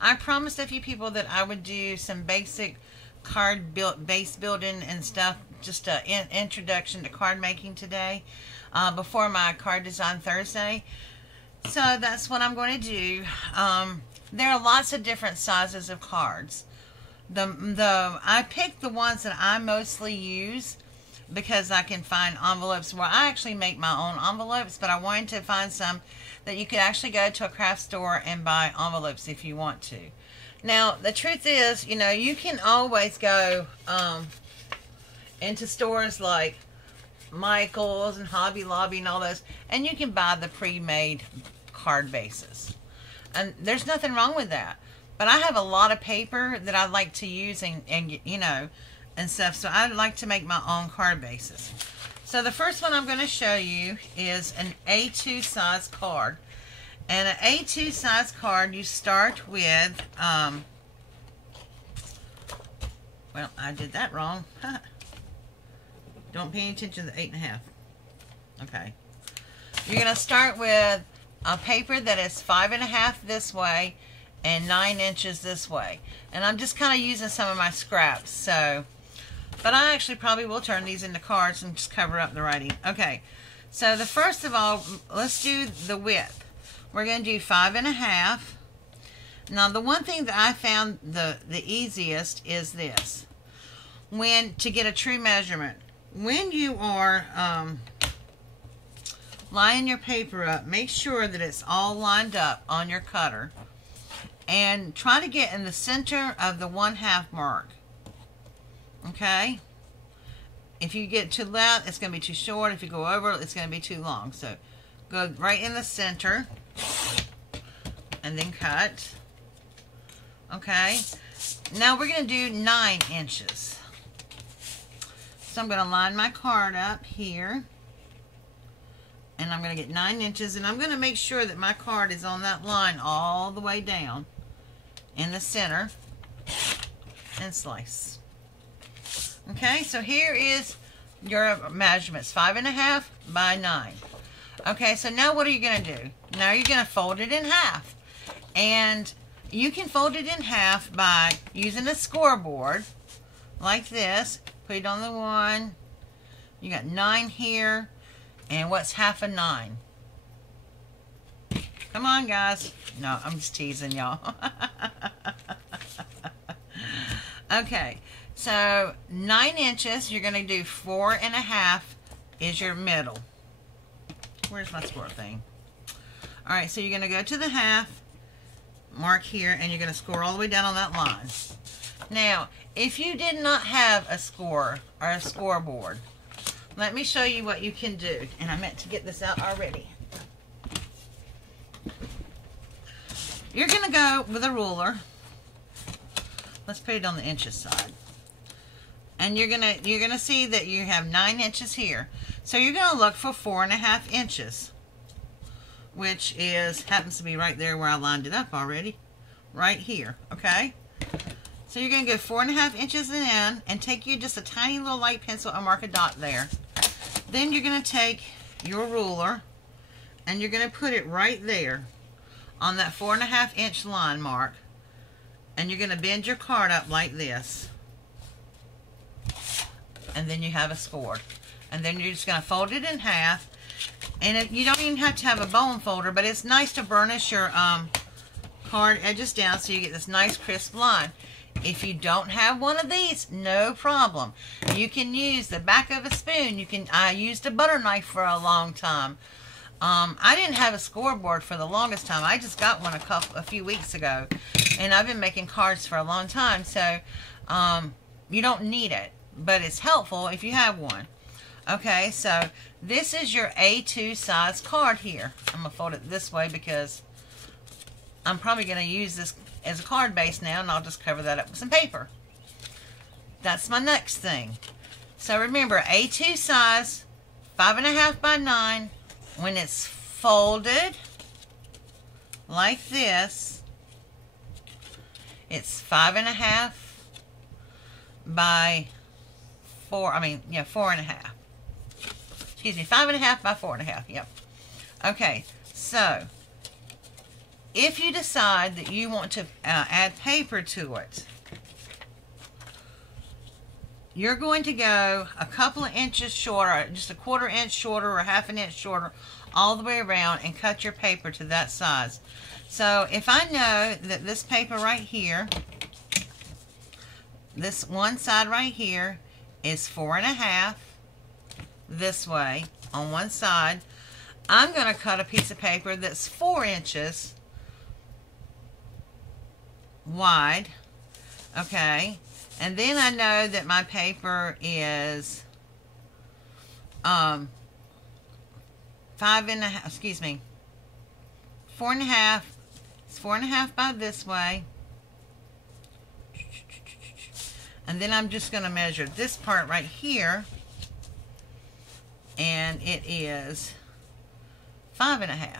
I promised a few people that I would do some basic base building and stuff, just an introduction to card making today, before my card design Thursday. So that's what I'm going to do. There are lots of different sizes of cards. I picked the ones that I mostly use because I can find envelopes where I actually make my own envelopes, but I wanted to find some that you could actually go to a craft store and buy envelopes if you want to. Now, the truth is, you know, you can always go into stores like Michael's and Hobby Lobby and all those, and you can buy the pre-made card bases. And there's nothing wrong with that. But I have a lot of paper that I like to use and you know, and stuff. So I like to make my own card bases. So the first one I'm going to show you is an A2 size card. And an A2 size card, you start with, well, I did that wrong. Don't pay any attention to the 8.5. Okay. You're going to start with a paper that is 5.5 this way and 9 inches this way. And I'm just kind of using some of my scraps, so, but I actually probably will turn these into cards and just cover up the writing. Okay, so the first of all, let's do the width. We're going to do 5.5. Now, the one thing that I found the easiest is this. To get a true measurement, when you are lining your paper up, make sure that it's all lined up on your cutter. And try to get in the center of the 1/2 mark. Okay? If you get too loud, it's going to be too short. If you go over, it's going to be too long. So, go right in the center. And then cut. Okay? Now, we're going to do 9 inches. So, I'm going to line my card up here. And I'm going to get 9 inches. And I'm going to make sure that my card is on that line all the way down in the center, and slice. Okay, so here is your measurements, 5.5 by 9. Okay, so now what are you going to do? Now you're going to fold it in half. And you can fold it in half by using a scoreboard like this. Put it on the one. You got 9 here. And what's half of 9? Come on, guys. No, I'm just teasing y'all. Okay, so 9 inches, you're going to do 4.5 is your middle. Where's my score thing? All right, so you're going to go to the half, mark here, and you're going to score all the way down on that line. Now, if you did not have a score or a scoreboard, let me show you what you can do. And I meant to get this out already. You're going to go with a ruler. Let's put it on the inches side. And you're gonna see that you have 9 inches here. So you're going to look for 4.5 inches. Which happens to be right there where I lined it up already. Right here, okay? So you're going to go 4.5 inches in and take you just a tiny little light pencil and mark a dot there. Then you're going to take your ruler and you're going to put it right there on that 4.5 inch line mark, and you're going to bend your card up like this, and then you have a score. And then you're just going to fold it in half, and you don't even have to have a bone folder, but it's nice to burnish your card edges down so you get this nice crisp line. If you don't have one of these, no problem. You can use the back of a spoon. I used a butter knife for a long time. I didn't have a scoreboard for the longest time. I just got one a few weeks ago, and I've been making cards for a long time, so you don't need it, but it's helpful if you have one. Okay, so this is your A2 size card here. I'm going to fold it this way because I'm probably going to use this as a card base now, and I'll just cover that up with some paper. That's my next thing. So remember, A2 size, 5.5 by 9. When it's folded like this, it's 5.5 by 4. 4.5. Excuse me, 5.5 by 4.5. Yep. Okay, so if you decide that you want to add paper to it, you're going to go a couple of inches shorter, just a 1/4 inch shorter or 1/2 inch shorter, all the way around, and cut your paper to that size. So if I know that this paper right here, this one side right here is 4.5 this way on one side, I'm going to cut a piece of paper that's 4 inches wide, okay? And then I know that my paper is 4.5, it's 4.5 by this way. And then I'm just going to measure this part right here, and it is 5.5.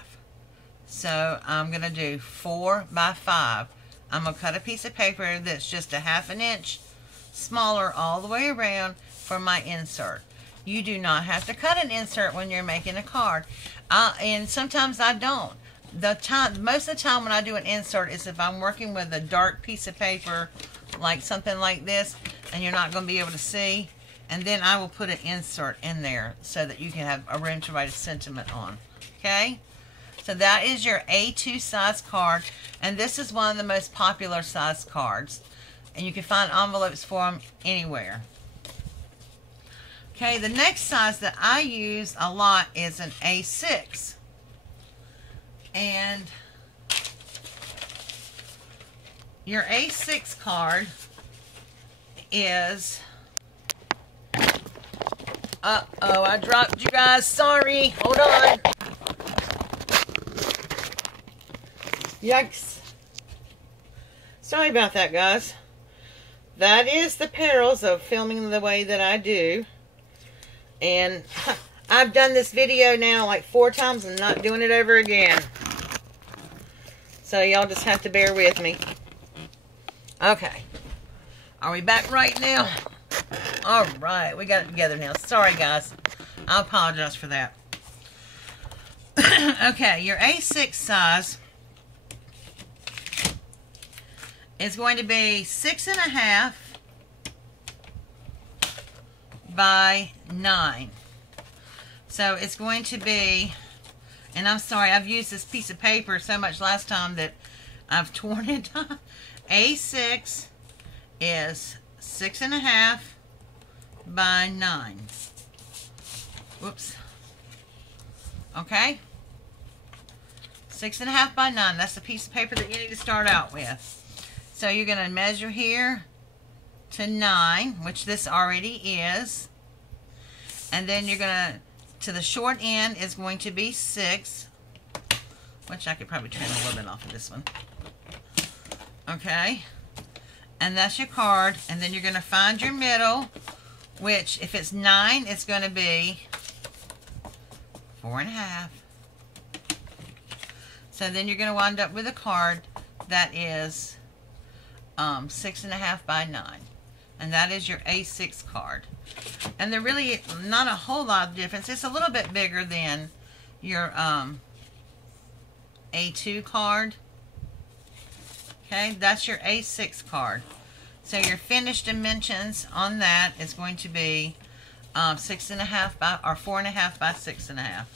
So I'm going to do 4 by 5. I'm going to cut a piece of paper that's just a 1/2 inch smaller all the way around for my insert. You do not have to cut an insert when you're making a card. And sometimes I don't. Most of the time when I do an insert is if I'm working with a dark piece of paper, like something like this, and you're not going to be able to see, and then I will put an insert in there so that you can have a room to write a sentiment on. Okay? So that is your A2 size card, and this is one of the most popular size cards, and you can find envelopes for them anywhere. Okay, the next size that I use a lot is an A6. And your A6 card is... Uh-oh, I dropped you guys. Sorry. Hold on. Yikes. Sorry about that, guys. That is the perils of filming the way that I do. And I've done this video now like 4 times and not doing it over again. So y'all just have to bear with me. Okay. Are we back right now? Alright, we got it together now. Sorry, guys. I apologize for that. Okay, your A6 size is going to be 6.5 by 9. So it's going to be, and I'm sorry, I've used this piece of paper so much last time that I've torn it. A6 is 6.5 by 9. Whoops. Okay. 6.5 by 9. That's the piece of paper that you need to start out with. So you're going to measure here to 9, which this already is. And then you're going to the short end is going to be 6, which I could probably trim a little bit off of this one. Okay. And that's your card. And then you're going to find your middle, which if it's 9, it's going to be 4.5. So then you're going to wind up with a card that is 6.5 by 9. And that is your A6 card. And they're really not a whole lot of difference. It's a little bit bigger than your A2 card. Okay, that's your A6 card. So your finished dimensions on that is going to be 6.5 by, or 4.5 by 6.5.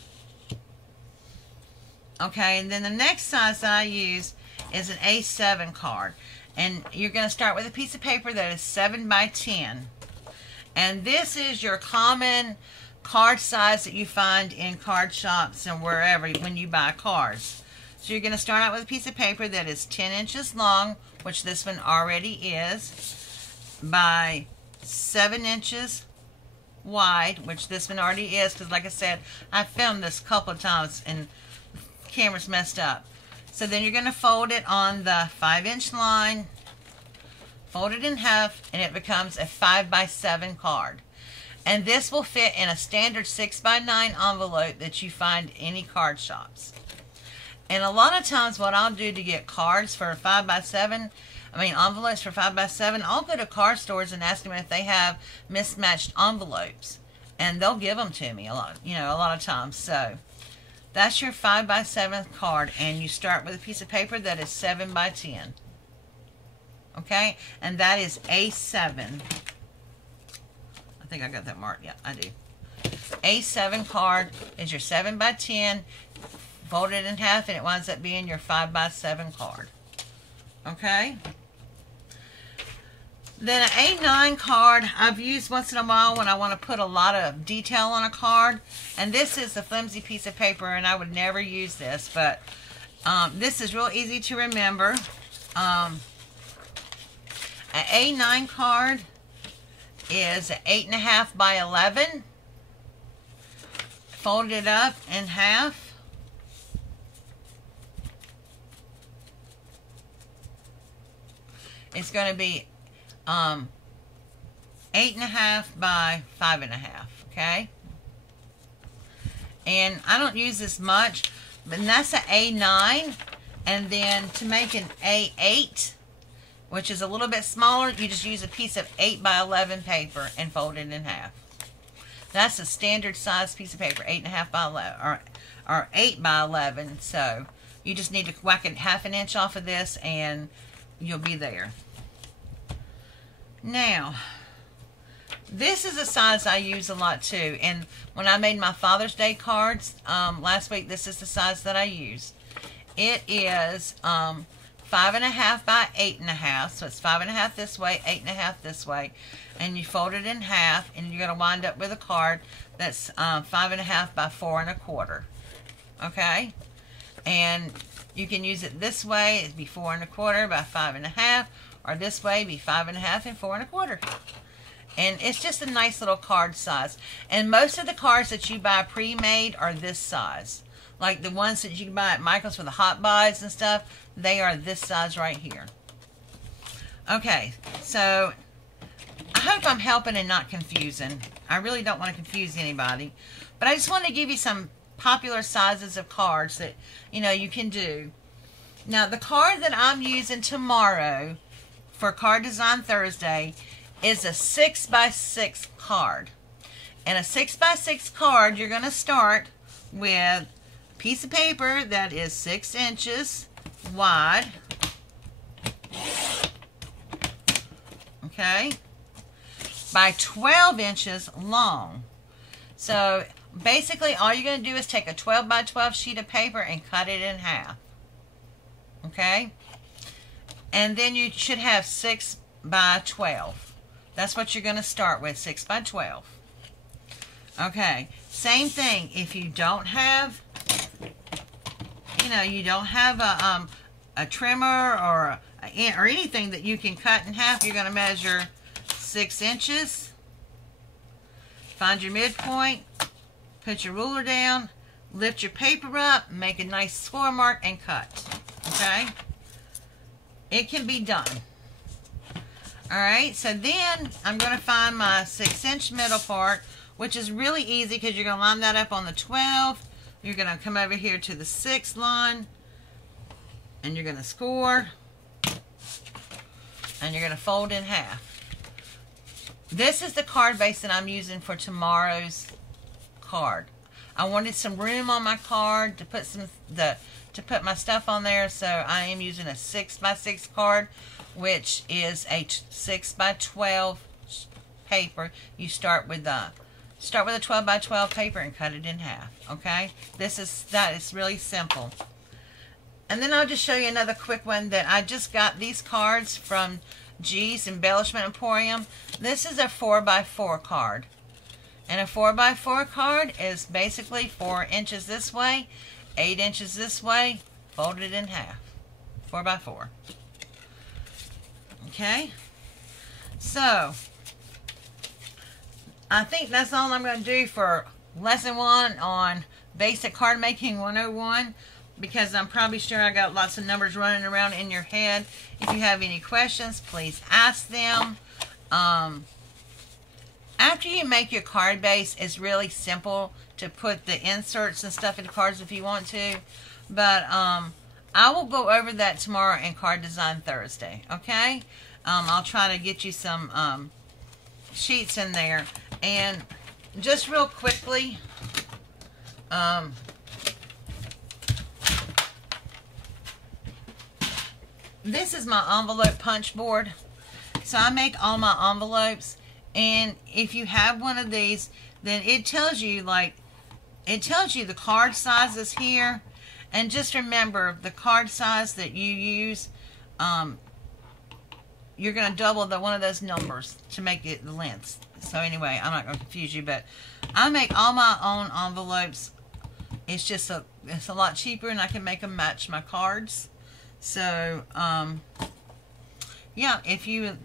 Okay, and then the next size I use is an A7 card. And you're going to start with a piece of paper that is 7 by 10. And this is your common card size that you find in card shops and wherever when you buy cards. So you're going to start out with a piece of paper that is 10 inches long, which this one already is, by 7 inches wide, which this one already is, because like I said, I filmed this a couple of times and the camera's messed up. So then you're going to fold it on the 5-inch line, fold it in half, and it becomes a 5 by 7 card. And this will fit in a standard 6 by 9 envelope that you find in any card shops. And a lot of times what I'll do to get cards for 5 by 7, envelopes for 5 by 7, I'll go to card stores and ask them if they have mismatched envelopes. And they'll give them to me a lot of times. So That's your 5x7 card, and you start with a piece of paper that is 7x10. Okay, and that is A7. I think I got that marked. Yeah, I do. A7 card is your 7x10, folded in half, and it winds up being your 5x7 card. Okay. Then an A9 card I've used once in a while when I want to put a lot of detail on a card. And this is a flimsy piece of paper, and I would never use this, but this is real easy to remember. An A9 card is 8.5 by 11. Fold it up in half. It's going to be 8.5 by 5.5, okay? And I don't use this much, but that's an A9. And then to make an A8, which is a little bit smaller, you just use a piece of 8 by 11 paper and fold it in half. That's a standard size piece of paper, 8.5 by 11, or 8 by 11. So you just need to whack it half an inch off of this, and you'll be there. Now, this is a size I use a lot too, and when I made my Father's Day cards last week, this is the size that I used. It is 5.5 by 8.5, so it's 5.5 this way, 8.5 this way, and you fold it in half, and you're going to wind up with a card that's 5.5 by 4.25. Okay, and you can use it this way, it'd be 4.25 by 5.5, or this way, be 5.5 and 4.25. And it's just a nice little card size. And most of the cards that you buy pre-made are this size. Like the ones that you can buy at Michael's for the hot buys and stuff, they are this size right here. Okay, so I hope I'm helping and not confusing. I really don't want to confuse anybody. But I just want to give you some popular sizes of cards that, you know, you can do. Now, the card that I'm using tomorrow for Card Design Thursday is a 6x6 card. And a 6x6 card, you're going to start with a piece of paper that is 6 inches wide. Okay. By 12 inches long. So basically all you're going to do is take a 12 by 12 sheet of paper and cut it in half. Okay. And then you should have 6 by 12. That's what you're going to start with, 6 by 12. Okay, same thing. If you don't have, you know, you don't have a trimmer or anything that you can cut in half, you're going to measure 6 inches. Find your midpoint. Put your ruler down. Lift your paper up. Make a nice score mark and cut. Okay. It can be done. Alright, so then I'm going to find my 6-inch middle part, which is really easy because you're going to line that up on the 12. You're going to come over here to the 6th line, and you're going to score, and you're going to fold in half. This is the card base that I'm using for tomorrow's card. I wanted some room on my card to put to put my stuff on there, so I am using a 6x6 card, which is a 6 by 12 paper. You start with a 12 by 12 paper and cut it in half. Okay, that is really simple. And then I'll just show you another quick one that I just got these cards from G's Embellishment Emporium. This is a 4 by 4 card, and a 4 by 4 card is basically 4 inches this way, 8 inches this way, folded in half. 4 by 4. Okay, so I think that's all I'm going to do for lesson 1 on Basic Card Making 101, because I'm probably sure I got lots of numbers running around in your head. If you have any questions, please ask them. After you make your card base, it's really simple to put the inserts and stuff into cards if you want to, but I will go over that tomorrow in Card Design Thursday, okay? I'll try to get you some sheets in there. And just real quickly, this is my envelope punch board. So I make all my envelopes, and if you have one of these, then it tells you the card sizes here. And just remember, the card size that you use, you're going to double one of those numbers to make it the length. So anyway, I'm not going to confuse you, but I make all my own envelopes. It's just it's a lot cheaper, and I can make them match my cards. So yeah, if you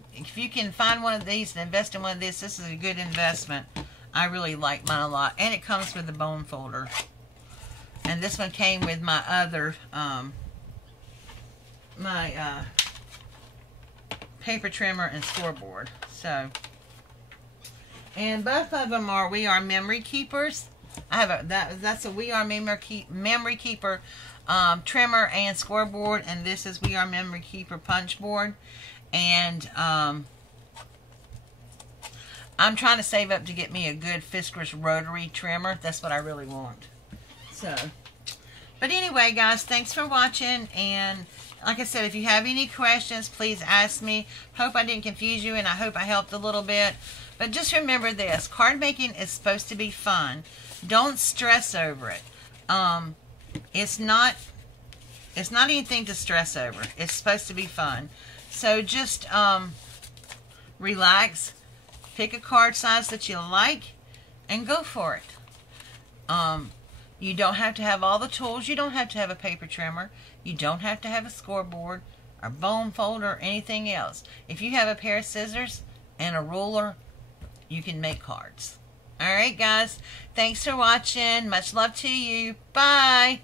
can find one of these and invest in one of these, this is a good investment. I really like mine a lot, and it comes with a bone folder. And this one came with my other paper trimmer and scoreboard. So, and both of them are We Are Memory Keepers. I have that's a We Are Memory Keeper trimmer and scoreboard, and this is We Are Memory Keeper punch board. And I'm trying to save up to get me a good Fiskars rotary trimmer. That's what I really want. So, but anyway, guys, thanks for watching. And like I said, if you have any questions, please ask me. Hope I didn't confuse you, and I hope I helped a little bit. But just remember this: card making is supposed to be fun. Don't stress over it. It's not anything to stress over. It's supposed to be fun. So just relax, pick a card size that you like, and go for it. You don't have to have all the tools. You don't have to have a paper trimmer. You don't have to have a scoreboard or bone folder or anything else. If you have a pair of scissors and a ruler, you can make cards. Alright, guys. Thanks for watching. Much love to you. Bye.